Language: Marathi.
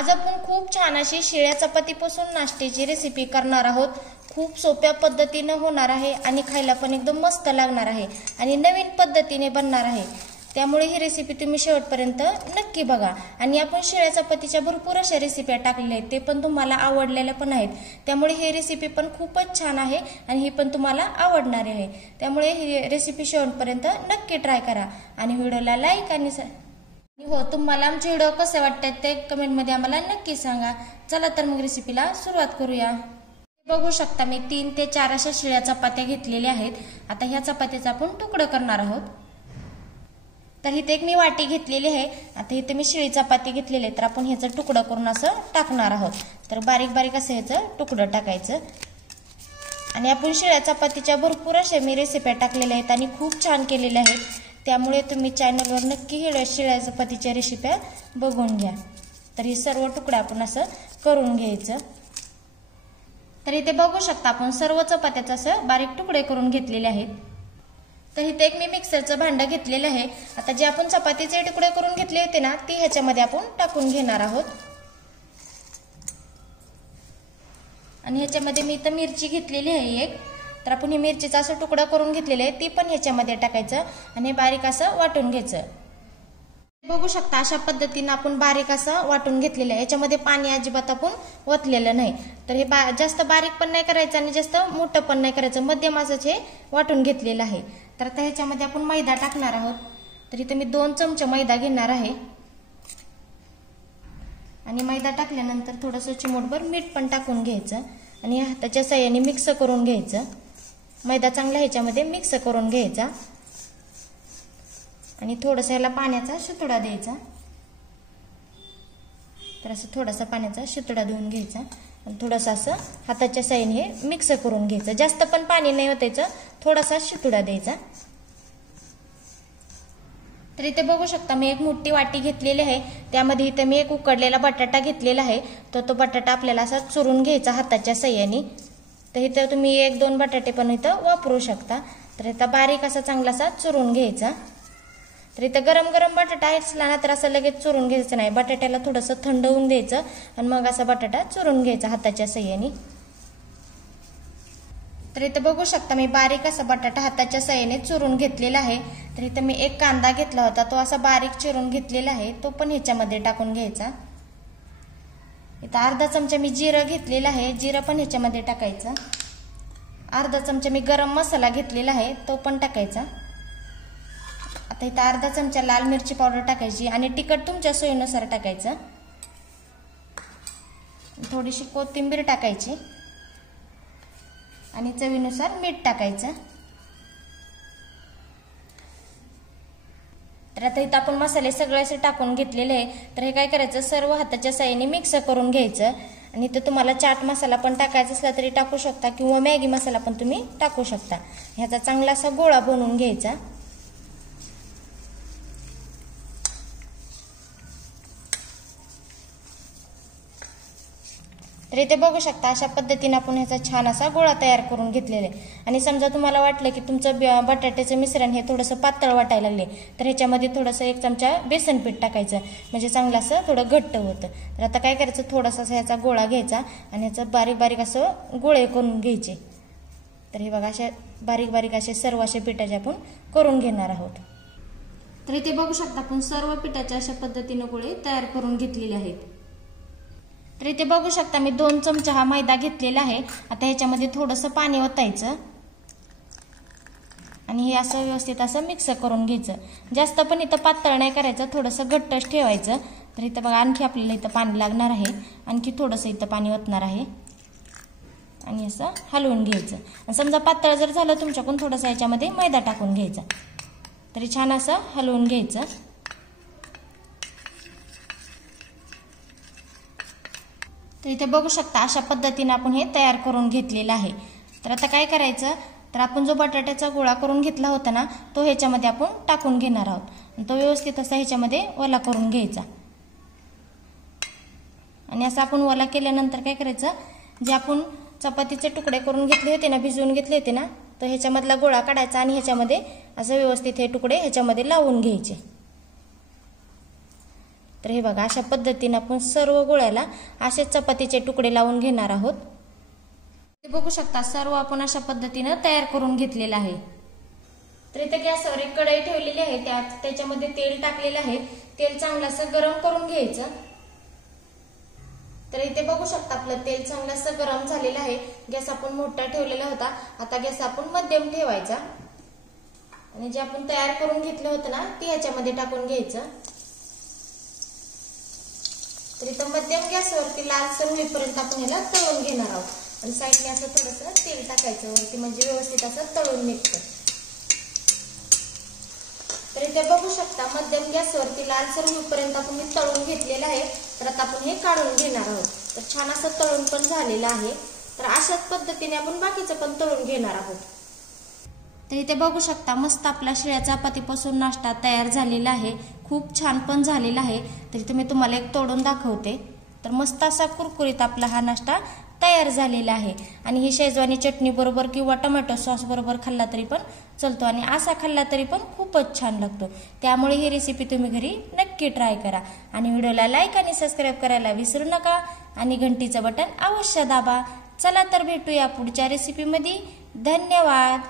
आज आपण खूप छान अशी शिळ्या चपातीपासून नाश्त्याची रेसिपी करणार आहोत। खूप सोप्या पद्धतीने होणार आहे आणि खायला पण एकदम मस्त लागणार आहे आणि नवीन पद्धतीने बनणार आहे। त्यामुळे ही रेसिपी तुम्ही शेवटपर्यंत नक्की बघा। आणि आपण शिळ्या चपातीच्या भरपूर अशा रेसिपी टाकलेल्या आहेत, ते पण तुम्हाला आवडलेल्या पण आहेत। त्यामुळे ही रेसिपी पण खूपच छान आहे आणि ही पण तुम्हाला आवडणार आहे। त्यामुळे ही रेसिपी शेवटपर्यंत नक्की ट्राय करा आणि व्हिडिओला लाईक आणि हो, तुम्हाला आमचे व्हिडिओ कसे वाटतात ते कमेंट मध्ये आम्हाला नक्की सांगा। चला तर मग रेसिपीला सुरुवात करूया। बघू शकता मी 3 ते 4 अशा शिळ्या चपात्या घेतलेल्या आहेत। आता ह्या चपातीचा आपण तुकडे करणार आहोत। तर इथे एक मी वाटी घेतलेली आहे। आता इथे मी शिळी चपाती घेतलेली आहे, तर आपण ह्याचं तुकडं करून असं टाकणार आहोत। तर बारीक बारीक असं ह्याचं तुकडं टाकायचं। आणि आपण शिळ्या चपातीच्या भरपूर अशा मी रेसिपी टाकलेल्या आहेत आणि खूप छान केलेल्या आहेत। त्यामुळे तुम्ही चॅनलवर नक्की शिळ्या चपातीच्या रेसिपी बघून घ्या। तर हे सर्व तुकडे आपण असं करून घ्यायचं। तर इथे बघू शकता आपण सर्व चपात्याचं असं बारीक तुकडे करून घेतलेले आहेत। तर इथे एक मी मिक्सरचं भांडं घेतलेलं आहे। आता जे आपण चपातीचे तुकडे करून घेतले होते ना, ती ह्याच्यामध्ये आपण टाकून घेणार आहोत। आणि ह्याच्यामध्ये मी इथं मिरची घेतलेली आहे एक, तर आपण ही मिरचीचा असं तुकडा करून घेतलेला आहे, ती पण ह्याच्यामध्ये टाकायचं आणि बारीक असं वाटून घ्यायचं। बघू शकता अशा पद्धतीने आपण बारीक असं वाटून घेतलेलं आहे। याच्यामध्ये पाणी अजिबात आपण ओतलेलं नाही। तर हे जास्त बारीक पण नाही करायचं आणि जास्त मोठं पण नाही करायचं, मध्यम असंच हे वाटून घेतलेलं आहे। तर आता ह्याच्यामध्ये आपण मैदा टाकणार आहोत। तर इथे मी 2 चमचे मैदा घेणार आहे आणि मैदा टाकल्यानंतर थोडंसं चिमूटभर मीठ पण टाकून घ्यायचं आणि हाताच्या साहाय्याने मिक्स करून घ्यायचं। मैदा चांगला ह्याच्यामध्ये मिक्स करून घ्यायचा आणि थोडंसं याला पाण्याचा शितोडा द्यायचा। तर असं थोडासा पाण्याचा शितोडा देऊन घ्यायचा आणि थोडंसं असं हाताच्या साहाय्याने मिक्स करून घ्यायचं। जास्त पण पाणी नाही ओतायचं, थोडासा शितोडा द्यायचा। तर इथे बघू शकता मी एक मोठी वाटी घेतलेली आहे। त्यामध्ये इथे मी एक उकडलेला बटाटा घेतलेला आहे। तो बटाटा आपल्याला असा चुरून घ्यायचा हाताच्या साहाय्याने। तर इथं तुम्ही 1-2 बटाटे पण इथं वापरू शकता। तर इथं बारीक असा चांगला असा चुरून घ्यायचा। तर इथं गरम गरम बटाटा असला ना, तर असं लगेच चुरून घ्यायचं नाही, बटाट्याला थोडंसं थंड होऊन द्यायचं आणि मग असा बटाटा चुरून घ्यायचा हाताच्या साहाय्याने। तर इथं बघू शकता मी बारीक असा बटाटा हाताच्या साहाय्याने चुरून घेतलेला आहे। तर इथं मी एक कांदा घेतला होता, तो असा बारीक चिरून घेतलेला आहे, तो पण ह्याच्यामध्ये टाकून घ्यायचा। इथं अर्धा चमचा मी जिरं घेतलेला आहे, जिरं पण ह्याच्यामध्ये टाकायचं। अर्धा चमचा मी गरम मसाला घेतलेला आहे, तो पण टाकायचा। आता इथं अर्धा चमचा लाल मिरची पावडर टाकायची आणि तिखट तुमच्या सोयीनुसार टाकायचं। थोडीशी कोथिंबीर टाकायची आणि चवीनुसार मीठ टाकायचं। तर आता इथं आपण मसाले सगळे असे टाकून घेतलेले आहे। तर हे काय करायचं, सर्व हाताच्या साहाय्याने मिक्स करून घ्यायचं। आणि इथं तुम्हाला चाट मसाला पण टाकायचा असला तरी टाकू शकता किंवा मॅगी मसाला पण तुम्ही टाकू शकता। ह्याचा चांगला असा गोळा बनवून घ्यायचा। तर इथे बघू शकता अशा पद्धतीने आपण ह्याचा छान असा गोळा तयार करून घेतलेला आहे। आणि समजा तुम्हाला वाटलं की तुमचं बटाट्याचं मिश्रण हे थोडंसं पातळ वाटायला लागले, तर ह्याच्यामध्ये थोडंसं 1 चमचा बेसन पीठ टाकायचं, म्हणजे चांगलं असं थोडं घट्ट होतं। तर आता काय करायचं, थोडासा ह्याचा गोळा घ्यायचा आणि ह्याचं बारीक बारीक असं गोळे करून घ्यायचे। तर हे बघा असे बारीक बारीक असे सर्व असे पिठाचे आपण करून घेणार आहोत। तर इथे बघू शकता आपण सर्व पिठाचे अशा पद्धतीने गोळे तयार करून घेतलेले आहेत। तर इथे बघू शकता मी 2 चमचा हा मैदा घेतलेला आहे। आता ह्याच्यामध्ये थोडंसं पाणी ओतायचं आणि हे असं व्यवस्थित असं मिक्स करून घ्यायचं। जास्त पण इथं पातळ नाही करायचं, थोडंसं घट्टच ठेवायचं। तर इथं बघा आणखी आपल्याला इथं पाणी लागणार आहे, आणखी थोडंसं इथं पाणी ओतणार आहे आणि असं हलवून घ्यायचं। समजा पातळ जर झालं तुमच्याकडून, थोडंसं ह्याच्यामध्ये मैदा टाकून घ्यायचा, तरी छान असं हलवून घ्यायचं। तर इथे बघू शकता अशा पद्धतीने आपण हे तयार करून घेतलेलं आहे। तर आता काय करायचं, तर आपण जो बटाट्याचा गोळा करून घेतला होता ना, तो ह्याच्यामध्ये आपण टाकून घेणार आहोत। तो व्यवस्थित असा ह्याच्यामध्ये ओला करून घ्यायचा आणि असं आपण ओला केल्यानंतर काय करायचं, जे आपण चपातीचे तुकडे करून घेतले होते ना, भिजवून घेतले होते ना, तर ह्याच्यामधला गोळा काढायचा आणि ह्याच्यामध्ये असं व्यवस्थित हे तुकडे ह्याच्यामध्ये लावून घ्यायचे। तर हे बघा, अशा पद्धतीने आपण सर्व गोळ्याला असे चपातीचे तुकडे लावून घेणार आहोत. ते बघू शकता, सर्व आपण अशा पद्धतीने तयार करून घेतलेलं आहे. तर इथे गॅसवर एक कढई ठेवलेली आहे, त्याच्यामध्ये तेल टाकलेलं आहे. तेल चांगलं असं गरम करून घ्यायचं. तर इथे बघू शकता, आपलं तेल चांगलं असं गरम झालेलं आहे. गॅस आपण मोठा ठेवलेला होता, आता गॅस आपण मध्यम ठेवायचा आणि जे आपण तयार करून घेतलं होतं ना ते ह्याच्यामध्ये टाकून घ्यायचं. तर इथं मध्यम गॅसवरती लालसर होईपर्यंत आपण ह्याला तळून घेणार आहोत. आणि साईडने असं थोडंसं तेल टाकायचं वरती, म्हणजे व्यवस्थित असं तळून निघतं. तर इथे बघू शकता, मध्यम गॅसवरती लालसर होईपर्यंत आपण हे तळून घेतलेलं आहे. तर आता आपण हे काढून घेणार आहोत. तर छान असं तळून पण झालेलं आहे. तर अशाच पद्धतीने आपण बाकीचं पण तळून घेणार आहोत. तर इथे बघू शकता, मस्त आपला शिळ्या चपातीपासून नाश्ता तयार झालेला आहे. खूप छान पण झालेला आहे. तर इथे मी तुम्हाला एक तोडून दाखवते. तर मस्त असा कुरकुरीत आपला हा नाश्ता तयार झालेला आहे. आणि ही शेजवानी चटणी बरोबर किंवा टोमॅटो सॉस बरोबर खाल्ला तरी पण चालतो आणि असा खाल्ला तरी पण खूपच छान लागतो. त्यामुळे ही रेसिपी तुम्ही घरी नक्की ट्राय करा. आणि व्हिडिओला लाईक आणि सबस्क्राईब करायला विसरू नका आणि घंटीचं बटन अवश्य दाबा. चला तर भेटूया पुढच्या रेसिपीमध्ये. धन्यवाद.